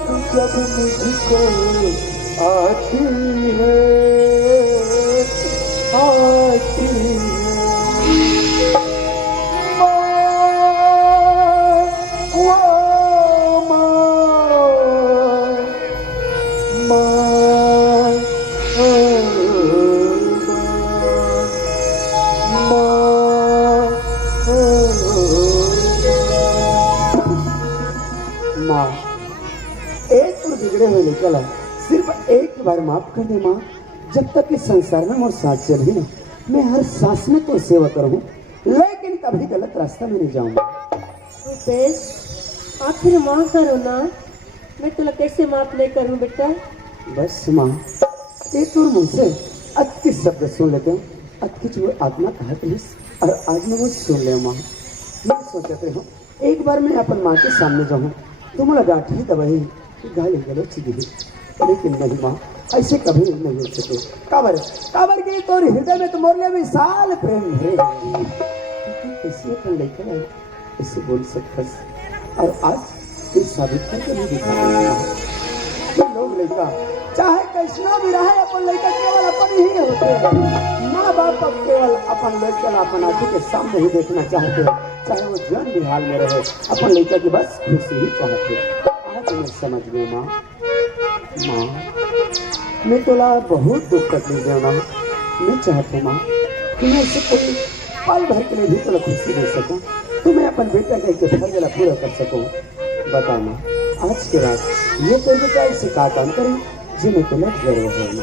जब मुझको आती है, आती है माँ, वो माँ, माँ, माँ, एक और बिगड़े हुए निकल है, सिर्फ एक बार माफ कर दे माँ। जब तक इस संसार में मोर सांस चली ना, मैं हर सांस में तो सेवा करूँ, लेकिन कभी गलत रास्ता में नहीं जाऊंगा। रुपेश, आखिर माँ करो ना, मैं तुला कैसे माफ नहीं करूँ बेटा। बस माँ, एक और मुझसे अति शब्द सुन लेते हूँ, अति जो आत्मा कहा प्लीज, और आज मैं वो सुन ले माँ। मैं सोचते हूँ एक बार मैं अपन माँ के सामने जाऊँ, तुम्हारा डांटी दबाई गाली गलौज दी, लेकिन नहीं माँ, ऐसे कभी नहीं हो सके। काबर काबर की तोर हृदय में तुम्हारे लिए विशाल प्रेम भरे, ऐसे अपन लेकर आए, ऐसे बोल सकस, और आज इस साबित करके नहीं दिखा लोग लड़का चाहे कैसना भी रहे, अपन लड़का केवल अपन ही होते हैं। माँ बाप अब केवल अपन लड़का अपन आंखों के सामने ही देखना चाहते हैं, चाहे वो जन भी हाल में रहे, अपन लड़का की बस खुशी ही चाहते। आज मैं समझ गई माँ, माँ मैं तोला बहुत दुख तकलीफ देना, मैं चाहती माँ कि मैं इससे कोई पल भर के लिए भी तोला खुशी दे सकूं, तो मैं अपन बेटा का एक फर्ज पूरा कर सकूं। बता माँ, आज के रात ये तो बेटा इसे का काम करे जी, मैं तुम्हें गर्व होना।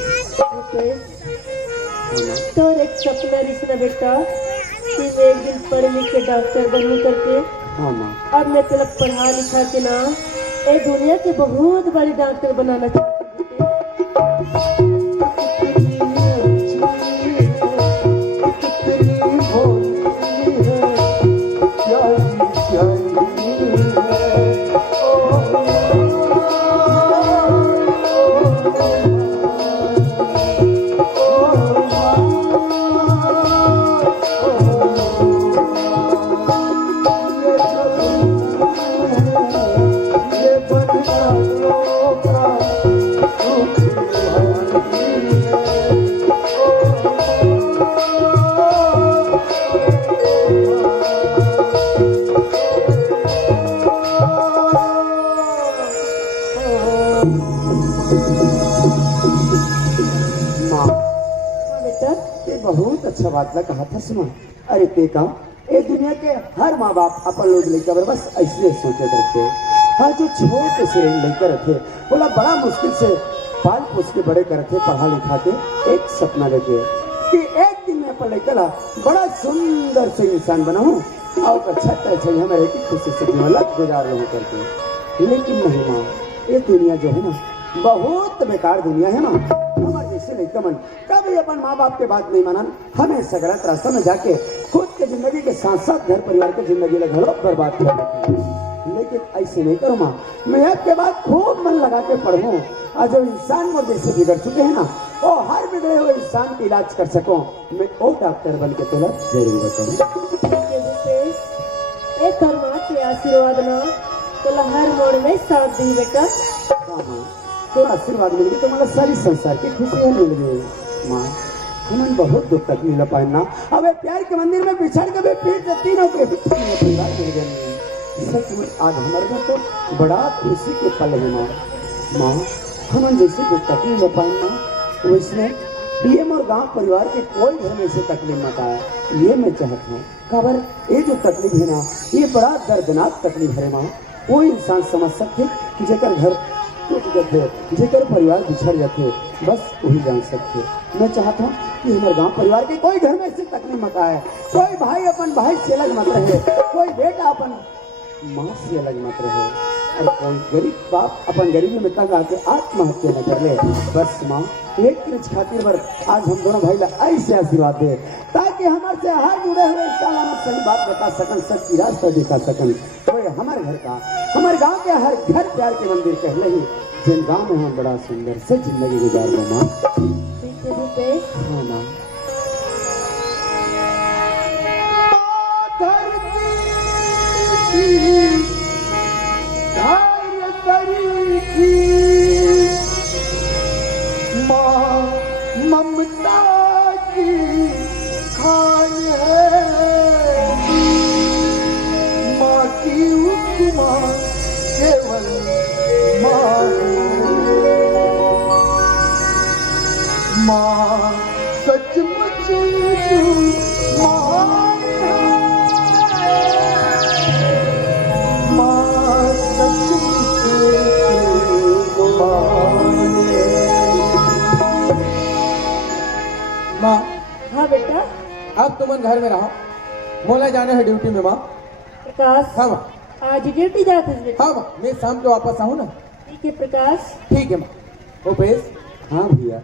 तो एक सपना रिश्ता बेटा कि मैं एक दिन पढ़ लिख के डॉक्टर बनूं करके। हाँ माँ, अब मैं तुला पढ़ा लिखा के ना ये दुनिया के बहुत बड़ी डॉक्टर बनाना चाहती हूँ। बहुत अच्छा बात लगा कहा था सुना। अरे ते का ये दुनिया के हर माँ बाप अपन लोग लेकर बस ऐसे सोचे रखते। हाँ, जो छोटे से लेकर थे बोला बड़ा मुश्किल से पाल पोस के बड़े करते, पढ़ा लिखा के एक सपना लेके कि एक दिन मैं अपन लेकर बड़ा सुंदर से इंसान बनाऊं और अच्छा चाहिए मेरे की खुशी से जीवन गुजार रहूं करके। लेकिन नहीं माँ, ये दुनिया जो है ना बहुत बेकार दुनिया है माँ। हमारे जैसे लड़का मन कभी अपन माँ बाप के बात नहीं मानन, हमें सगलत रास्ता में जाके खुद के जिंदगी के साथ साथ घर परिवार की जिंदगी लगा लो बर्बाद कर देते हैं। लेकिन ऐसे नहीं करूँ माँ, मैं आपके बात खूब मन लगा के पढ़ूँ और जो इंसान मोर जैसे बिगड़ चुके हैं ना, वो हर बिगड़े हुए इंसान का इलाज कर सकूँ, मैं वो डॉक्टर बन के तुला जरूर बताऊँ। माँ के आशीर्वाद ना तुला हर मोड़ में साथ दी बेटा। हाँ माँ, तो आशीर्वाद मिल गई तो मतलब सारी संसार की खुशियाँ मिल गई माँ। हमें बहुत दुख तकलीफ पाए ना, अब प्यार के मंदिर में बिछड़ के भी पीठ तीनों के परिवार मिल गए। सच में आज हमारे घर तो बड़ा खुशी के पल है माँ। माँ, हम जैसे दुख तकलीफ पाए ना, वैसे पीएम और गांव परिवार के कोई घर में ऐसे तकलीफ मत आए, ये मैं चाहता हूँ। खबर ये जो तकलीफ है ना, ये बड़ा दर्दनाक तकलीफ है माँ। कोई इंसान समझ सकते कि जेकर घर टूट जाते, जेकर परिवार बिछड़ जाते, बस वही जान सकते। मैं चाहता हूँ कि हमारे गांव परिवार के कोई घर में ऐसी तकलीफ मत आए, कोई भाई अपन भाई से अलग मत रहे, कोई बेटा अपन माँ से अलग मत रहे, और कोई गरीब बाप अपन गरीबी में तंग आके आत्महत्या न कर ले। बस माँ, एक कृष खातिर पर आज हम दोनों भाई ला ऐसे आशीर्वाद दे ताकि हमारे से हर जुड़े हुए इंसान सही बात बता सकन, सच्ची रास्ता दिखा सकन। कोई हमारे घर का, हमारे गांव के हर घर प्यार के मंदिर कहले ही जिन गाँव में हम बड़ा सुंदर से जिंदगी गुजार दो माँ। हाँ माँ, धैर्य ममता की खान है, माँ की उपमा केवल माँ है। माँ सचमुच तू महान है, माँ सचमुच तू महान है। माँ हाँ बेटा। अब तुम घर में रहो, मोला जाना है ड्यूटी में। माँ प्रकाश हाँ माँ, आज ड्यूटी जाते हैं बेटा। हाँ माँ, मैं शाम को वापस आऊँ ना। ठीक है प्रकाश। ठीक है माँ। भूपेश, हाँ भैया।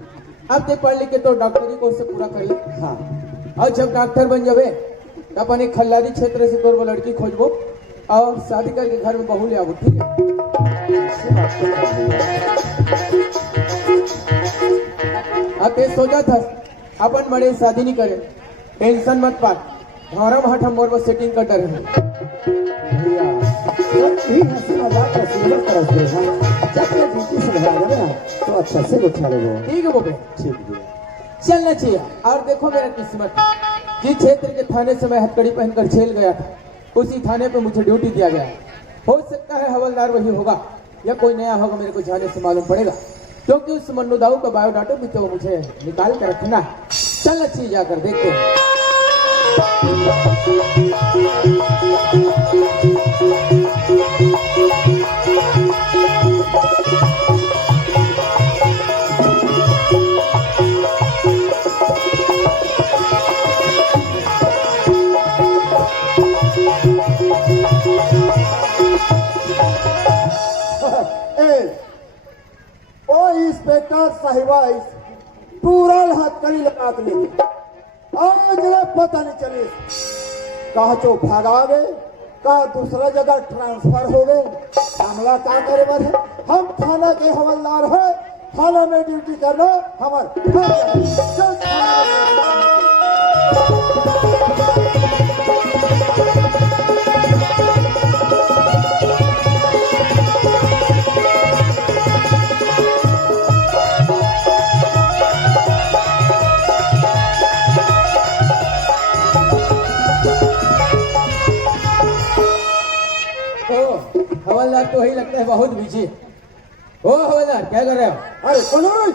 अब ते पढ़ लिख के तो डॉक्टरी कोर्स से पूरा कर ले, हाँ और जब डॉक्टर बन जावे तो अपने खल्लारी क्षेत्र से तोर वो लड़की खोजबो और शादी करके घर में बहू ले आवो। ठीक है? इससे बात कर भैया। अब ते सोचा था अपन बड़े शादी नहीं करे, टेंशन मत पा, धर्म हट हम वो सेटिंग कर डर है। भैया सब भी हंसी मजाक का सिल्वर तरस दे हाँ, जब मैं ड्यूटी से घर आ जावे ना तो अच्छा से गुच्छा लेगो। ठीक है भूपेश, ठीक भैया। चलना चाहिए। और देखो मेरा किस्मत, जिस क्षेत्र के थाने से मैं हथकड़ी पहनकर झेल गया था, उसी थाने पे मुझे ड्यूटी दिया गया है। हो सकता है हवलदार वही होगा या कोई नया होगा, मेरे को जाने से मालूम पड़ेगा, क्योंकि उस मन्नू दाऊ का बायोडाटा भी तो मुझे निकाल कर रखना है। चलना चाहिए, जाकर देखते हैं। ओ इंस्पेक्टर साहिबा पूरा हथकड़ी लगा के लेके आज पता नहीं चले कहा चो भागा गए, कहा दूसरा जगह ट्रांसफर हो गए। हमला क्या करे बर है, हम थाना के हवलदार है, थाना में ड्यूटी करना हमारे चल थाना में। हवलदार तो वही लगता है बहुत बिजी। ओ हवलदार, क्या कर रहे हो? अरे कौन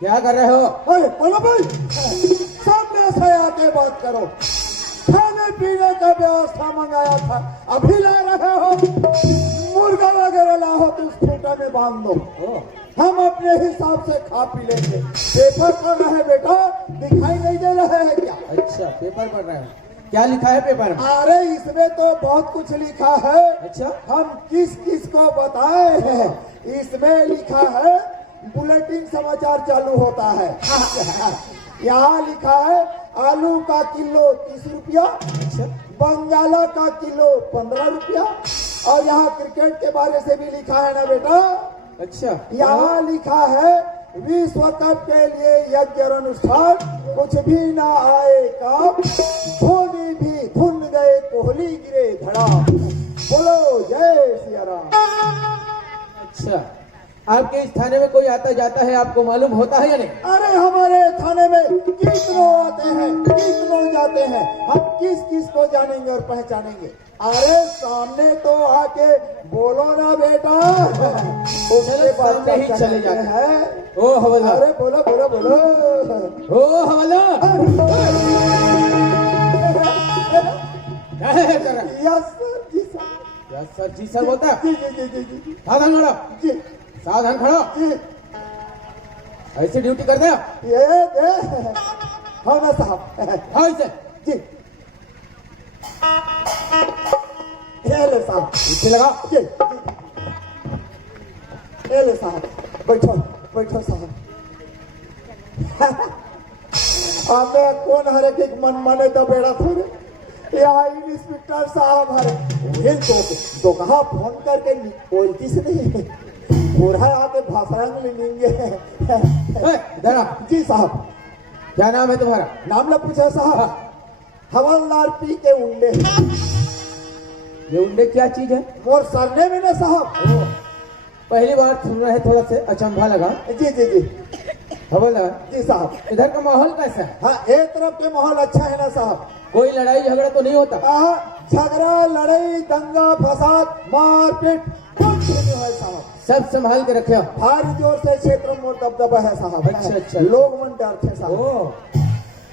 क्या कर रहे हो? अरे भाई सामने से आके बात करो। खाने पीने का व्यवस्था मंगाया था, अभी ला रहे हो? मुर्गा वगैरह ला हो तो उस खूंटा में बांध दो, हम अपने हिसाब से खा पी लेंगे। पेपर पढ़ रहे बेटा, दिखाई नहीं दे रहे हैं क्या? अच्छा, पेपर पढ़ रहे हो, क्या लिखा है पेपर में? अरे इसमें तो बहुत कुछ लिखा है। अच्छा, हम किस किस को बताए हैं? इसमें लिखा है बुलेटिन समाचार चालू होता है। यहाँ लिखा है आलू का किलो 30 रुपया, अच्छा, बंगाला का किलो 15 रुपया, और यहाँ क्रिकेट के बारे से भी लिखा है ना बेटा। अच्छा, यहाँ लिखा है विश्व कप के लिए यज्ञ और अनुष्ठान, कुछ भी ना आए काम, धोनी भी धुन गए, कोहली गिरे धड़ा, बोलो जय सिया राम। अच्छा, आपके इस थाने में कोई आता जाता है, आपको मालूम होता है या नहीं? अरे हमारे थाने में कितनों आते हैं, कितनों जाते हैं, हम किस किस को जानेंगे और पहचानेंगे? अरे सामने तो आके बोलो ना बेटा, उसके बाद सामने ही चले जाते हैं। ओ हवलदार, अरे बोलो बोलो बोलो। ओ हवलदार, क्या है कर रहा है? यस सर जी सर। क्या सर जी सर बोलता है? जी जी जी जी जी सावधान खड़ो, जी सावधान खड़ो, जी। ऐसे ड्यूटी कर दे। ये हाँ ना साहब। हाँ ऐसे जी ये ले साहब, पीछे लगा। जी ये ले साहब, बैठो बैठो साहब। हमें कौन हरे के मन माने तो बेड़ा थोड़े, यहाँ इंस्पेक्टर साहब हरे तो कहा फोन करके बोलती से नहीं पूरा आके भाषण ले लेंगे। इधर आ। जी साहब। क्या नाम है तुम्हारा? नाम ना पूछा साहब, हवलदार पी के उंडे। ये उंडे क्या चीज है? मोर सरने में ना साहब। पहली बार सुन रहे, थोड़ा से अचंभा लगा। जी जी जी। हवलदार जी साहब। इधर का माहौल कैसा है? हाँ, एक तरफ के माहौल अच्छा है ना साहब। कोई लड़ाई झगड़ा तो नहीं होता? झगड़ा, लड़ाई, दंगा फसाद, मारपीट कुछ नहीं है साहब। सब संभाल के रखे हो? भारी जोर से क्षेत्र में दबदबा है साहब। अच्छा, अच्छा। लोग मन डरते साहब। ओ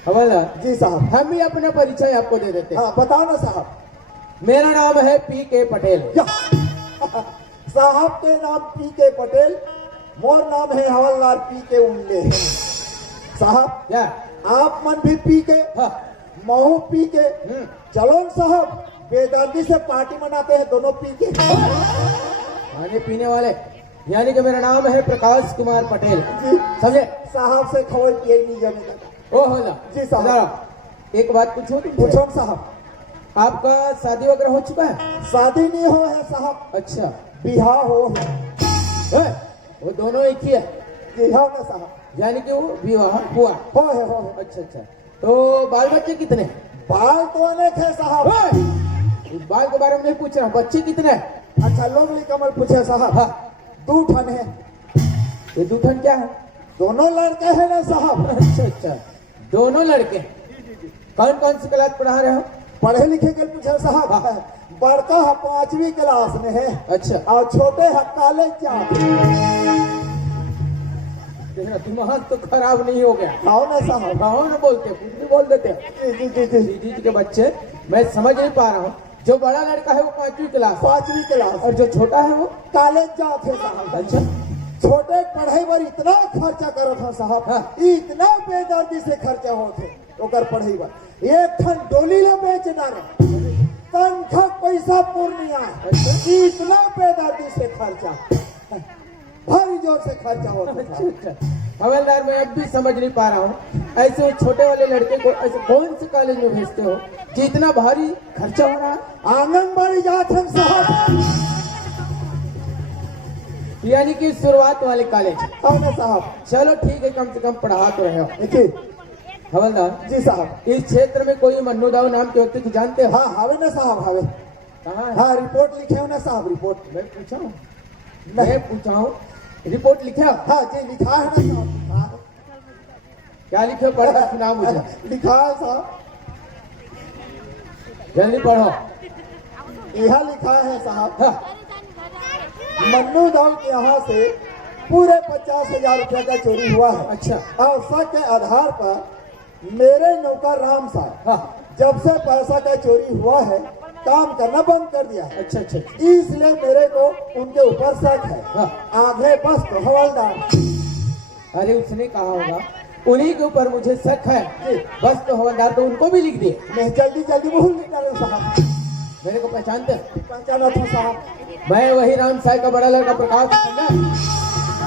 हवलदार जी साहब। हम भी अपना परिचय आपको दे देते हैं। हाँ, बताओ ना साहब। मेरा नाम है पी.के. पटेल। क्या साहब के नाम पी.के. पटेल, मोर नाम है हवलदार पी.के. उल्ले साहब। क्या? आप मन भी पी.के. हाँ। महू पी.के. चलो न साहब, बेदर्दी से पार्टी मनाते हैं दोनों पी.के. खाने पीने वाले। यानी कि मेरा नाम है प्रकाश कुमार पटेल। जी समझे? साहब से खबर पिए नहीं जमेगा। ओ हवलदार जी साहब। जरा एक बात पूछूं तुमसे? पूछो न साहब। आपका शादी वगैरह हो चुका है? शादी नहीं हो है साहब, अच्छा। बिहार हो है। है? वो दोनों एक ही है? बिहार में साहब यानी कि वो विवाह हुआ? हो है। अच्छा अच्छा। तो बाल बच्चे कितने हैं? बाल तो अनेक है साहब। इस बाल के बारे में नहीं पूछ रहा हूँ, बच्चे कितने हैं? अच्छा, लोमली कमल पूछे साहब। हाँ। 2 ठन है। ये दूठन क्या है? दोनों लड़के हैं ना साहब। अच्छा अच्छा, दोनों लड़के। कौन कौन सी क्लास पढ़ा रहे हो? पढ़े लिखे के पूछे साहब। हाँ। बड़का है 5वीं क्लास में है अच्छा। और छोटे है कॉलेज जाते। तेरा दिमाग तो खराब नहीं हो गया? आओ ना साहब। कौन बोलते, कुछ भी बोल देते हैं। जी जी जी जी। दीदी के बच्चे, मैं समझ नहीं पा रहा हूँ। जो बड़ा लड़का है वो 5वीं क्लास 5वीं क्लास और जो छोटा है वो? कॉलेज जाते साहब। अच्छा। छोटे पढ़ाई पर इतना खर्चा करत हो साहब। हाँ। इतना बेदर्दी से खर्चा होते ओकर पढ़ाई पर। एक ठन डोली ला बेचना रहे, तनखा पैसा पूर्णिया। इतना बेदर्दी से खर्चा, भारी जोर से खर्चा होता अच्छा था। अच्छा। हवलदार मैं अब भी समझ नहीं पा रहा हूँ, ऐसे वो छोटे वाले लड़के को ऐसे कौन से कॉलेज में भेजते हो कि इतना भारी खर्चा हो रहा है? आंगनबाड़ी जाते हैं साहब। यानी कि शुरुआत वाले कॉलेज। आओ ना साहब। चलो ठीक है, कम से कम पढ़ा तो रहे हो। देखिए। हवलदार जी साहब। इस क्षेत्र में कोई मन्नू दाऊ नाम के व्यक्ति को जानते हो? हाँ हवे ना साहब, हवे। कहाँ है? हाँ, रिपोर्ट लिखे हो ना साहब, रिपोर्ट। मैं पूछा हूँ, मैं पूछा हूँ, रिपोर्ट लिखे हो? हाँ जी, लिखा है ना साहब। हाँ। क्या लिखे हो? पढ़ कर सुनाओ मुझे। लिखा है साहब। जल्दी पढ़ो। यह लिखा है साहब, हाँ। मन्नू दाऊ के यहाँ से पूरे 50,000 रुपया का चोरी हुआ है। अच्छा। और शक के आधार पर मेरे नौकर राम साहब हाँ। जब से पैसा का चोरी हुआ है काम करना बंद कर दिया है। अच्छा अच्छा। इसलिए मेरे को उनके ऊपर शक है। हाँ। आगे बस तो हवलदार। अरे उसने कहा होगा उन्हीं के ऊपर मुझे शक है। बस तो हवलदार तो उनको भी लिख दिए। मैं जल्दी जल्दी भूल नहीं डाले साहब। मेरे को पहचानते हैं? पहचाना था साहब। मैं वही राम साई का बड़ा लड़का प्रकाश समझा?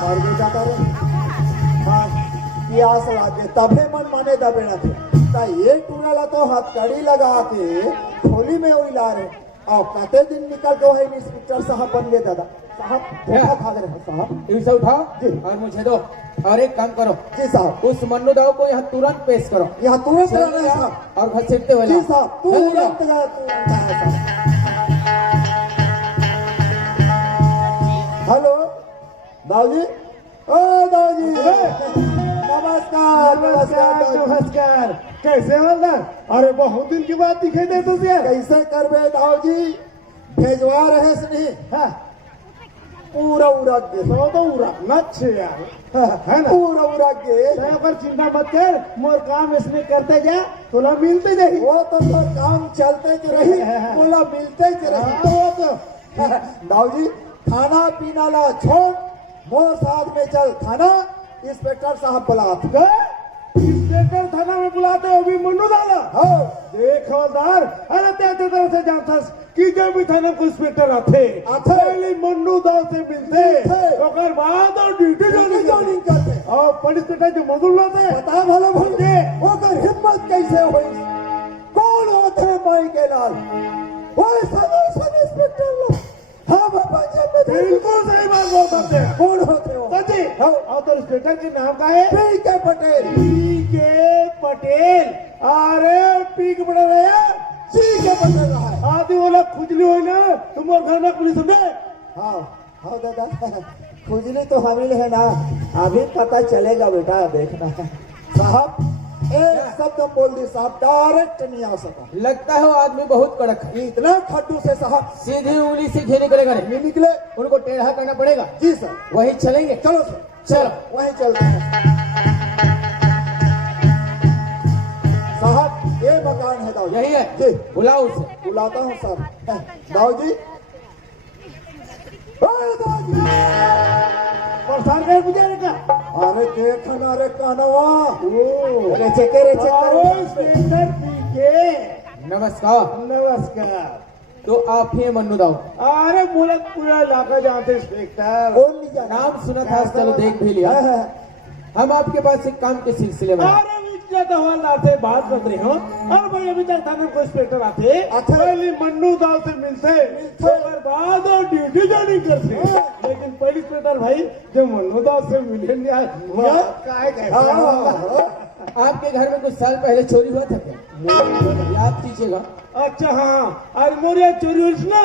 मर गए जाता रे। हाँ, प्यास लागे तबे मन माने दबे न थे। ता ये टूरला तो हथकड़ी लगा के खोली में उला रहे और कते दिन निकल के वही इंस्पेक्टर साहब बन गए दादा साहब। धोखा खा गए साहब। इसे उठाओ जी। और मुझे दो। और एक काम करो, जी साहब। उस मन्नू दाऊ को यहाँ तुरंत पेश करो। यहाँ तुरंत चल रहना है जा साहब। और घसीटते हुए जी लाओ। साहब, जल्दी जाओ। तुरंत गया, तुरंत आया साहब। हेलो दाऊजी। ओ दाऊजी, नमस्कार नमस्कार नमस्कार। कैसे हवलदार? अरे बहुत दिन की बात दिखाई दे तुझे। कैसे करबे दाऊजी, भेजवा रहे नहीं। हाँ, पूरा उड़क गए तो उड़ना छे यार, है ना? पूरा उड़क गए। तय पर चिंता मत कर, मोर काम इसमें करते जा, तोला मिलते जाही। वो तो काम चलते के रही, बोला मिलते के रही। हाँ, वो तो दाऊजी खाना पीना ला छोड़, मोर साथ में चल थाना। इंस्पेक्टर साहब बुलात गए इंस्पेक्टर थाना में बुलाते हो भी मन्नू दादा। हो। देख हवलदार, अरे तेरे तरह से जानथस कि जब भी थाना को इंस्पेक्टर आथे पहले मन्नू दाव से मिलते, ओकर बाद और ड्यूटी जॉइनिंग करते और पुलिस बेटा जो मजदूर लाते पता भलो भंगे ओकर हिम्मत कैसे हुई। कौन होते माई के लाल? ओए सब इंस्पेक्टर लोग। हाँ बाबा जी, बिल्कुल सही बात बोल सकते हैं। कौन होते हो? सची और तो इंस्पेक्टर के नाम का है पी.के. पटेल। पी.के. पटेल। अरे पी.के. पटेल है यार। पी.के. पटेल रहा है। आदि वाला खुजली हो ना तुम और घर में पुलिस में। हाँ हाँ दादा, खुजली तो हमील है ना, अभी पता चलेगा बेटा, देखना साहब। एक शब्द बोल दी साहब, डायरेक्ट नहीं आ सका। लगता है वो आदमी बहुत कड़क है। इतना खट्टू से साहब सीधी उंगली से घी निकलेगा नहीं, नहीं निकले। उनको टेढ़ा करना पड़ेगा। जी सर, वही चलेंगे। चलो सर, चलो वहीं चलते हैं साहब। ये मकान है दाऊ जी। यही है जी, बुलाओ उसे। बुलाता हूँ सर। दाऊ जी, ओए दाऊ जी, परेशान कर मुझे क्या? अरे देखो ना, अरे कानवा, अरे चेके अरे इंस्पेक्टर पीके, नमस्कार। नमस्कार। तो आप ही हैं मन्नू दाऊ? अरे मुलक पूरा इलाका जानते इंस्पेक्टर। बोल लीजिए। नाम सुना था, चलो देख भी लिया। हम आपके पास एक काम के सिलसिले में। अरे विजय हवलदार से बात कर रहे हो। अरे भाई अभी तक थाने को इंस्पेक्टर आते, आते। पहले मन्नू दाव से मिलते, उसके बाद और ड्यूटी ज्वाइनिंग करते। लेकिन पहले इंस्पेक्टर भाई जब मन्नू दाव से मिले नहीं आए, काय कैसे? आपके घर में कुछ साल पहले चोरी हुआ था क्या? याद कीजिएगा। अच्छा हाँ, अरे मोरिया चोरी हुई थी ना,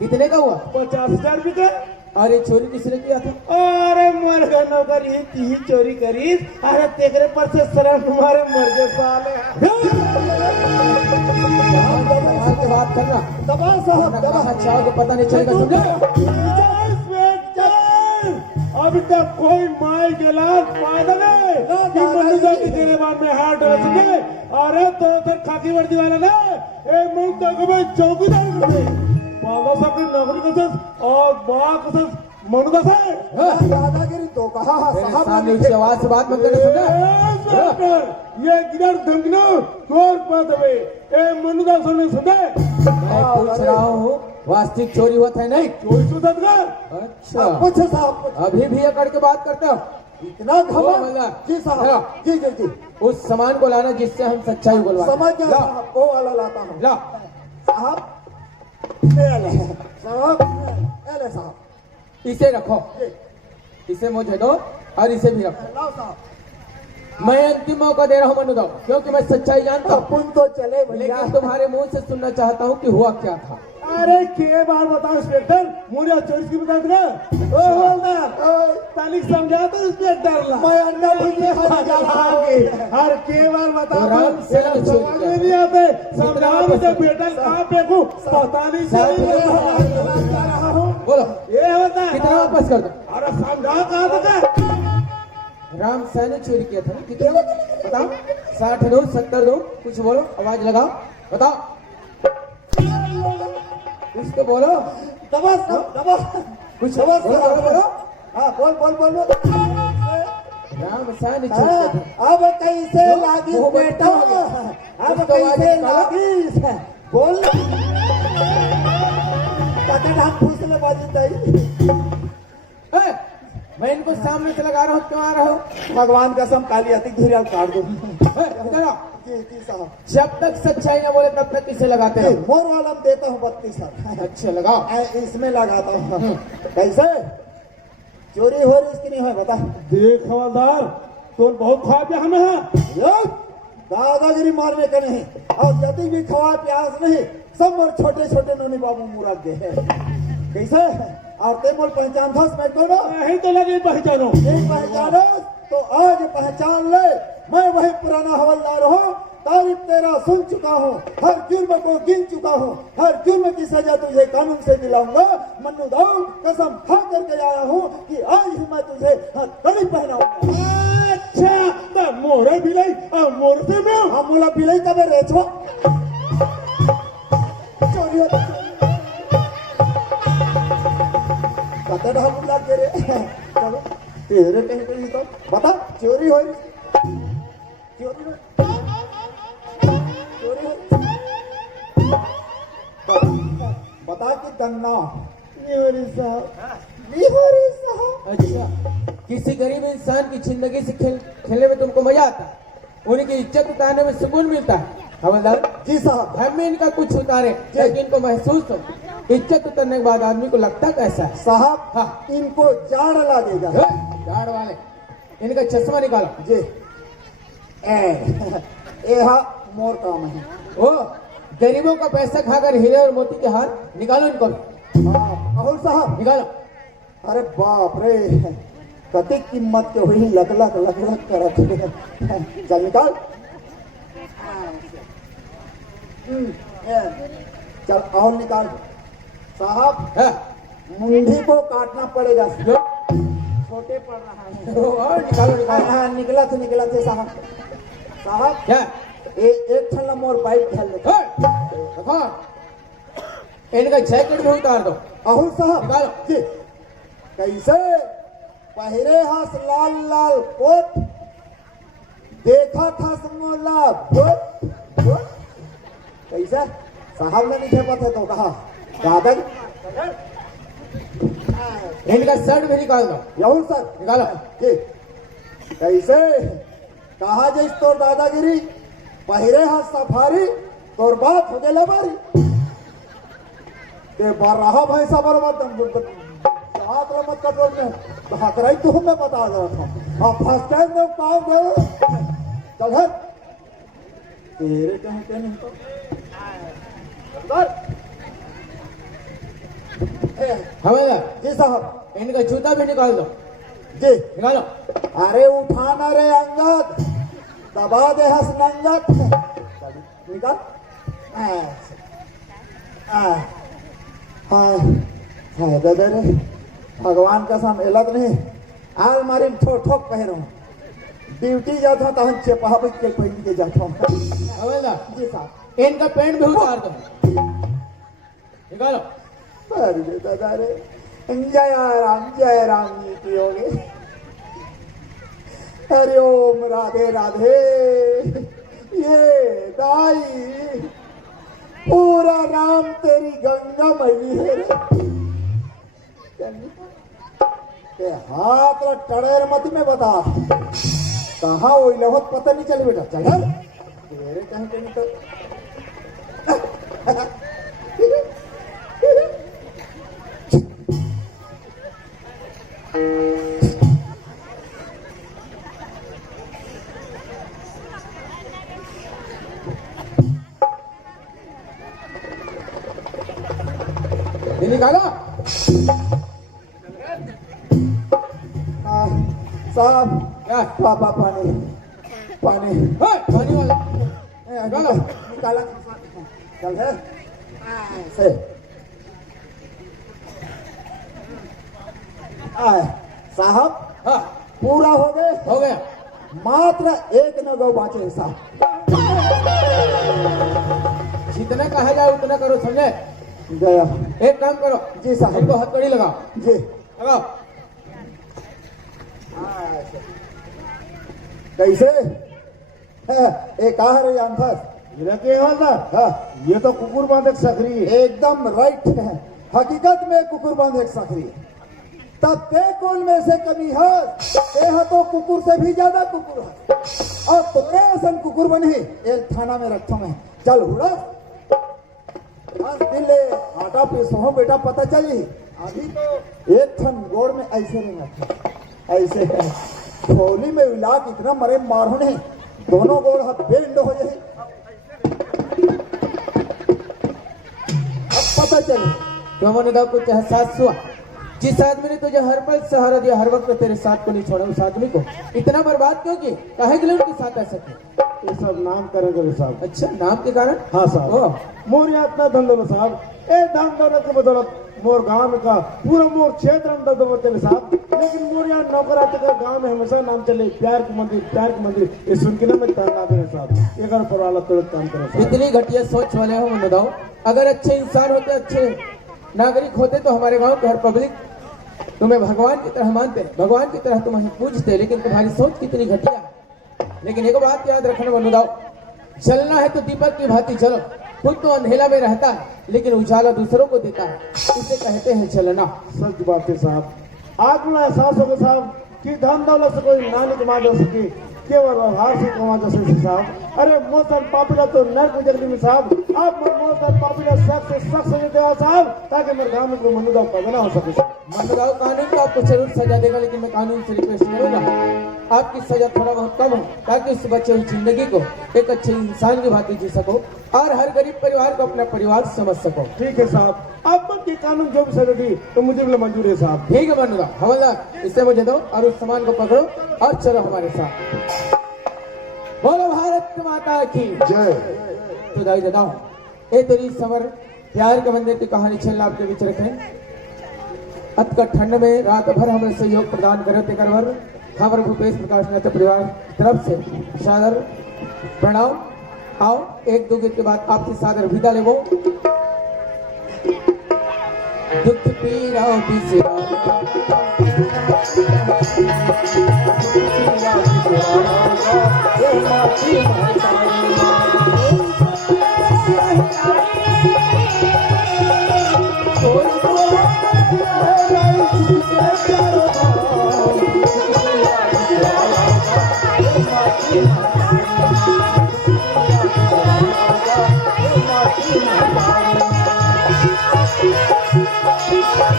कितने का हुआ? 50,000 रुपये का। और ये चोरी किसने किया था? अरे मर गए नौकरी ती चोरी करी। अरे तेरे पर से शरण तुम्हारे मर गए साले। यहाँ की बात करना, दबा साहब, दबा। अच्छा तो पता नहीं चलेगा तुमने। अभी तक कोई माई गलास फायदा नहीं कि मनु जाति तेरे बाद में हाथ डाल सके। अरे तो फिर खाकी वर्दी वाला ना, ए मैं तो कभी चौकीदार कर दे। पाला साहब की नौकरी कसस और बात कसस मनु दास है। दादागिरी तो कहा मेरे साहब। सामने ऊंची आवाज से बात मत करना, समझा? ये गिरर धमकना चोर पात है। ए मनु दास ने सुने मैं पूछ रहा हूँ, वास्तविक चोरी हुआ था नहीं? चोरी सुधर कर। अच्छा, कुछ साहब, कुछ। अभी भी ये करके बात करते हो? इतना ओ घमंड। मल्ला। जी साहब, जी जी जी, उस सामान को लाना जिससे हम सच्चाई बोलवा। समझ गया साहब, वो वाला लाता हूँ। ला, साहब ले ले साहब, ले साहब, इसे रखो, इसे मुझे दो और इसे भी रखो। लाओ साहब। मैं अंतिम मौका दे रहा हूँ मनु दाऊ, क्योंकि मैं सच्चाई जानता हूँ। अपन तो चले भैया। लेकिन तुम्हारे मुंह से सुनना चाहता हूँ कि हुआ क्या था। अरे के बार बताओ इंस्पेक्टर, मुझे चोरी की बता दे। ओ हवलदार, तालिक समझा तो इंस्पेक्टर ला। मैं अंडा भुजिया खाने जा रहा हूँ। हर के बार बताओ, राम से समझ चोरी में किया। नहीं आते। समझा मुझे बेटा कहाँ फेंकू, पता नहीं जा रहा हूँ। बोलो, ये हवलदार, कितना वापस कर दो? अरे समझा कहाँ तक? राम सैन ने चोरी किया था ना, कितने बताओ? 60 दो, 70 दो, कुछ बोलो, आवाज लगाओ, बताओ, कुछ तो बोलो, दबा साहब, दबा। कुछ दबा बोलो, साहब, बोलो, बोलो। हाँ, बोल बोल बोल बोल। राम सैन ने चोरी किया था। अब कैसे लागी वो बेटा, अब उसको आवाज कैसे निकालो। लागी, बोल। कते ढाक पूछ ले बाजी ताई। ए, मैं इनको सामने से लगा रहा हूँ, क्यों आ रहा हूँ? भगवान कसम काली आती धीरे काट दो। इधर आओ। जी जी साहब, जब तक सच्चाई ना बोले तब तक इसे लगाते जी, रहो। मोर वाला में देता हूँ 32 साहब। अच्छा लगाओ। इसमें लगाता हूँ। कैसे चोरी हो रही इसकी नहीं है बता। देख हवलदार, तो बहुत खा पिया हमें है। यो, दादागिरी मारने का नहीं, और यदि भी खवा प्यास नहीं, सब और छोटे छोटे नोनी बाबू मुराद दे है। कैसे और ते मोल पहचान था मैं को ना, यही तो लगे पहचानो। नहीं पहचानो तो आज पहचान ले, मैं वही पुराना हवलदार हूँ। तारीफ तेरा सुन चुका हूँ, हर जुर्म को गिन चुका हूँ, हर जुर्म की सजा तुझे कानून से दिलाऊंगा। मन्नू दाऊ कसम खा करके आया हूँ कि आज ही मैं तुझे हथकड़ी पहनाऊंगा। अच्छा, तो मोरे बिलाई और मोर से मैं हाँ मोला बिलाई कबे रेचो चोरी हो कते ढाल लग के रे। चलो तेरे कहीं कहीं तो बता चोरी हो चोरी हो चोरी हो बता कि दन्ना निहोरी साहब। अच्छा, किसी गरीब इंसान की जिंदगी से खेलने में तुमको मजा आता है, उनकी इज्जत उतारने में सुकून मिलता है। हवलदार जी साहब, हम में इनका कुछ उतारे लेकिन इनको महसूस हो, इज्जत उतरने के बाद आदमी को लगता कैसा है? साहब हाँ। इनको जाड़ लगेगा। झाड़ वाले, इनका चश्मा निकालो। जी ए हा मोर काम है। ओ, गरीबों का पैसा खाकर हीरे और मोती के हार निकालो इनको, हाँ, और साहब निकालो। अरे बाप रे, कति कीमत के हुई, लग लग करत है। चल निकाल। चल और निकाल। साहब हाँ, मुंडी को काटना पड़ेगा, छोटे पड़ रहा है। और निकालो निकालो। हाँ, निकला थे साहब। साहब क्या एक ठन मोर बाइक धर ले। देखो इनका जैकेट भी उतार दो। अहुल साहब निकालो। जी, कैसे पहरे हाथ लाल लाल कोट, देखा था समोला कोट। कैसे साहब ने नहीं पता तो कहा दादा। इनका शर्ट भी निकाल दो। यहुल सर निकालो। जी, कैसे कहा जैस तोर दादागिरी, पहरे हाथ सफारी, तोर बात हो गए बारी। ते बारहा भैंसा बरबर हाथ मत कंट्रोल में हाथ रही तो मैं बता रहा था। अब फर्स्ट टाइम में पाँव गए। चल है तेरे कहते नहीं तो हवलदार जी साहब। इनका जूता भी निकाल दो। जी निकालो। अरे उठाना रे अंगद, दबा दे हस नंगत। निकाल। हाँ दादा रे, भगवान का साम एलत नहीं, आल मारी ठोक ठोक पहरो, ड्यूटी जाता हूँ तहन चेपहा के पहन के जाता हूँ। हवलदार जी साहब। इनका पैंट भी उतार दो। निकालो। अरे दादा रे, जय राम जी की होगी। हरि ओम राधे राधे। ये दाई पूरा राम तेरी गंगा मैली है रे। ते हाथ ला टड़ेर मत में बता कहाँ वो लहत पता नहीं चले बेटा। चल तेरे कहीं कहीं तो ये निकालो। साहब क्या पापा पानी पानी पानी वाला निकाला निकाला। चल है से साहब हाँ पूरा हो गए। हो गया। मात्र एक न गौ बाचे साहब। जितना कहा जाए उतना करो, समझे? गया। एक काम करो। जी साहब। इनको हथकड़ी लगाओ। जी लगाओ। कैसे एक रे अंधर हाँ, ये तो कुकुर बांधे सकरी है। एकदम राइट है। हकीकत में कुकुर बांधे सकरी है। तब ते कौन में से कमी है? ते है तो कुकुर से भी ज्यादा कुकुर है। और तोरे असन कुकुर बने एक थाना में रखा मैं। चल हुड़ा बस दिले आटा पीसो बेटा, पता चली अभी तो एक थन गोड़ में ऐसे नहीं रखे, ऐसे है खोली में इलाक इतना मरे मारने दोनों गोड़ हाथ बेंड हो जाए। अब पता चले क्यों मैंने तो कुछ एहसास हुआ? जिस आदमी ने तुझे हर पल सहारा दिया, हर वक्त तेरे साथ को नहीं छोड़ा, उस आदमी को इतना बर्बाद क्यों किए? काहे के लिए उनके साथ ऐसा किया? ये सब नाम करेंगे साहब। अच्छा, नाम के कारण? हाँ साहब। ओह, मोर यहाँ इतना धन दौलत साहब, ए धन दौलत के बदौलत मोर गांव का पूरा मोर क्षेत्र में दौलत चले साहब। लेकिन मोर यहाँ नौकर आते का गांव में हमेशा नाम चले प्यार के मंदिर, प्यार के मंदिर। ये सुन के ना मैं ताना दे साहब, एक पर वाला तुरंत काम करो साहब। इतनी घटिया सोच वाले हो मैं बताऊं। अगर अच्छे इंसान होते, अच्छे नागरिक होते तो हमारे गांव के हर पब्लिक तुम्हें भगवान की तरह मानते, भगवान की तरह तुम्हें पूजते। लेकिन तुम्हारी सोच कितनी घटिया है। लेकिन एक बात याद रखना बनुदाओ, चलना है तो दीपक की भांति चलो। खुद तो अंधेला में रहता है लेकिन उजाला दूसरों को देता है, इसे कहते हैं चलना। सच बात है साहब। आज मुझे एहसास होगा साहब कि धन दौलत से कोई ना कमा दे सके, केवल व्यवहार से कमा जैसे साहब। अरे मोहतर पापिला तो नर गुजर दी साहब। आप मोहतर पापिला सख्त से सख्त सजा देवा साहब, ताकि मेरे गांव में कोई मनुदाव पैदा ना हो सके साहब। मनगांव कानून तो आपको जरूर सजा देगा, लेकिन मैं कानून से रिक्वेस्ट करूंगा आपकी सजा थोड़ा बहुत कम हो, ताकि इस बच्चे की जिंदगी को एक अच्छे इंसान की भांति जी सको और हर गरीब परिवार को अपना परिवार समझ सको। ठीक है साहब, आप की कानून जो भी सजा दी तो मुझे भी मंजूर है साहब। ठीक है मनगांव, हवलदार इसे मुझे दो और उस सामान को पकड़ो और चलो हमारे साथ। बोलो भारत माता की जय। तो दाई दादा ए तेरी समर प्यार के मंदिर की कहानी छेल आपके बीच रखें। अतका ठंड में रात भर हमें सहयोग प्रदान करे ते करवर हमारे भूपेश प्रकाश नाथ परिवार की तरफ से सादर प्रणाम। आओ एक दो गीत के बाद आपकी सादर विदा लेवो। दुख पीड़ा बिसरा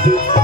Thank you.